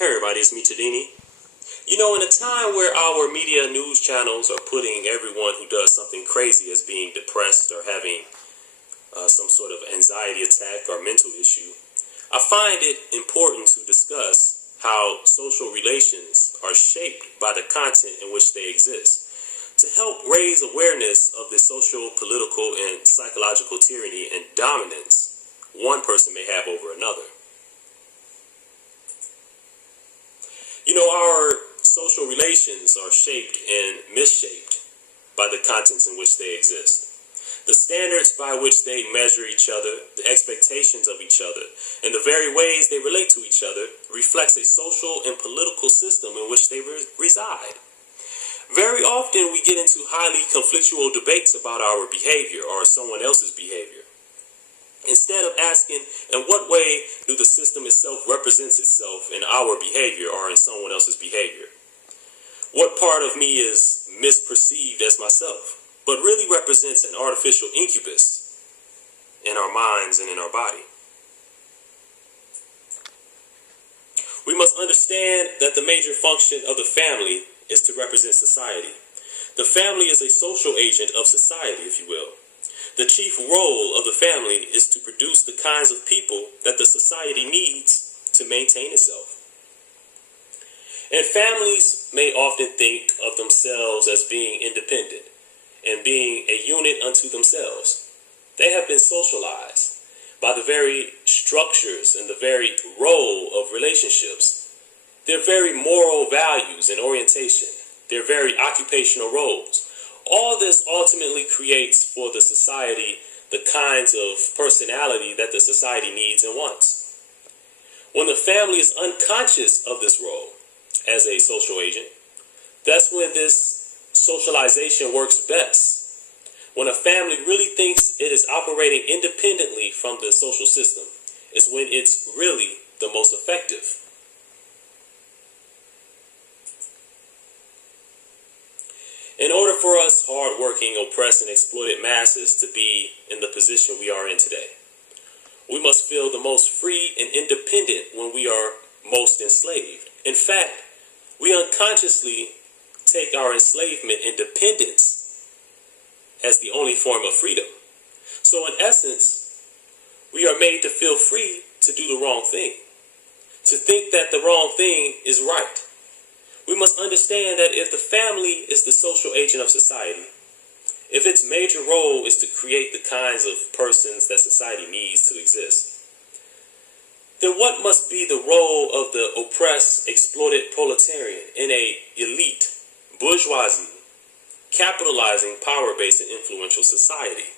Hey everybody, it's me, Chadini. You know, in a time where our media news channels are putting everyone who does something crazy as being depressed or having some sort of anxiety attack or mental issue, I find it important to discuss how social relations are shaped by the content in which they exist, to help raise awareness of the social, political, and psychological tyranny and dominance one person may have over another. You know, our social relations are shaped and misshaped by the contents in which they exist. The standards by which they measure each other, the expectations of each other, and the very ways they relate to each other reflects a social and political system in which they reside. Very often we get into highly conflictual debates about our behavior or someone else's behavior. Instead of asking, in what way do the system itself represents itself in our behavior or in someone else's behavior? What part of me is misperceived as myself, but really represents an artificial incubus in our minds and in our body? We must understand that the major function of the family is to represent society. The family is a social agent of society, if you will. The chief role of the family is to produce the kinds of people that the society needs to maintain itself. And families may often think of themselves as being independent and being a unit unto themselves. They have been socialized by the very structures and the very role of relationships, their very moral values and orientation, their very occupational roles. All this ultimately creates for the society the kinds of personality that the society needs and wants. When the family is unconscious of this role as a social agent, that's when this socialization works best. When a family really thinks it is operating independently from the social system, is when it's really the most effective. In order for us hard-working, oppressed, and exploited masses to be in the position we are in today, we must feel the most free and independent when we are most enslaved. In fact, we unconsciously take our enslavement and dependence as the only form of freedom. So in essence, we are made to feel free to do the wrong thing, to think that the wrong thing is right. We must understand that if the family is the social agent of society, if its major role is to create the kinds of persons that society needs to exist, then what must be the role of the oppressed, exploited proletarian in a elite, bourgeoisie, capitalizing, power-based, and influential society?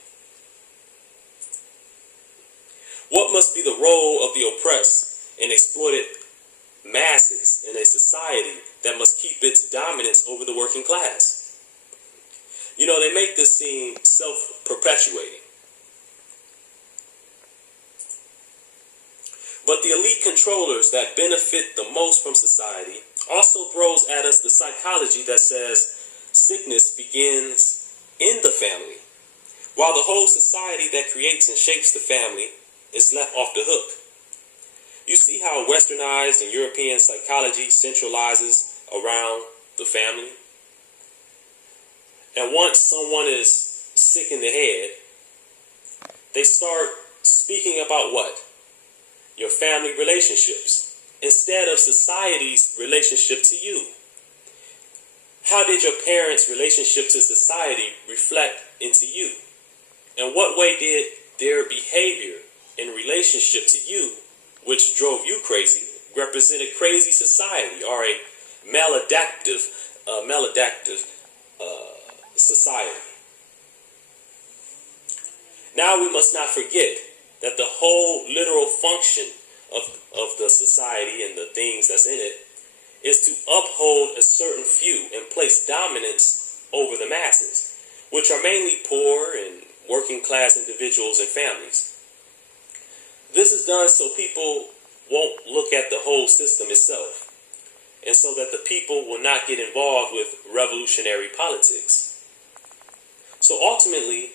What must be the role of the oppressed and exploited masses in a society that must keep its dominance over the working class? You know, they make this seem self-perpetuating. But the elite controllers that benefit the most from society also throws at us the psychology that says sickness begins in the family, while the whole society that creates and shapes the family is left off the hook. You see how westernized and European psychology centralizes around the family? And once someone is sick in the head, they start speaking about what? Your family relationships, instead of society's relationship to you. How did your parents' relationship to society reflect into you? And what way did their behavior in relationship to you, which drove you crazy, represent a crazy society or a maladaptive society? Now we must not forget that the whole literal function of the society and the things that's in it is to uphold a certain few and place dominance over the masses, which are mainly poor and working class individuals and families. This is done so people won't look at the whole system itself, and so that the people will not get involved with revolutionary politics. So ultimately,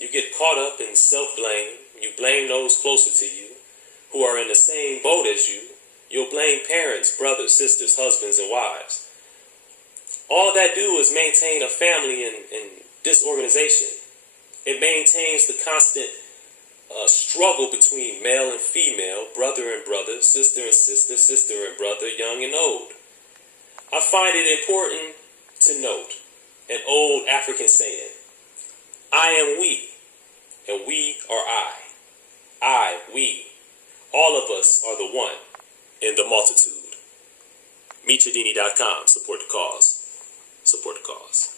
you get caught up in self-blame. You blame those closer to you who are in the same boat as you. You'll blame parents, brothers, sisters, husbands, and wives. All that do is maintain a family in disorganization. It maintains the constant struggle between male and female, brother and brother, sister and sister, sister and brother, young and old. I find it important to note an old African saying, I am we, and we are I, we. All of us are the one in the multitude. MeetYadini.com. Support the cause. Support the cause.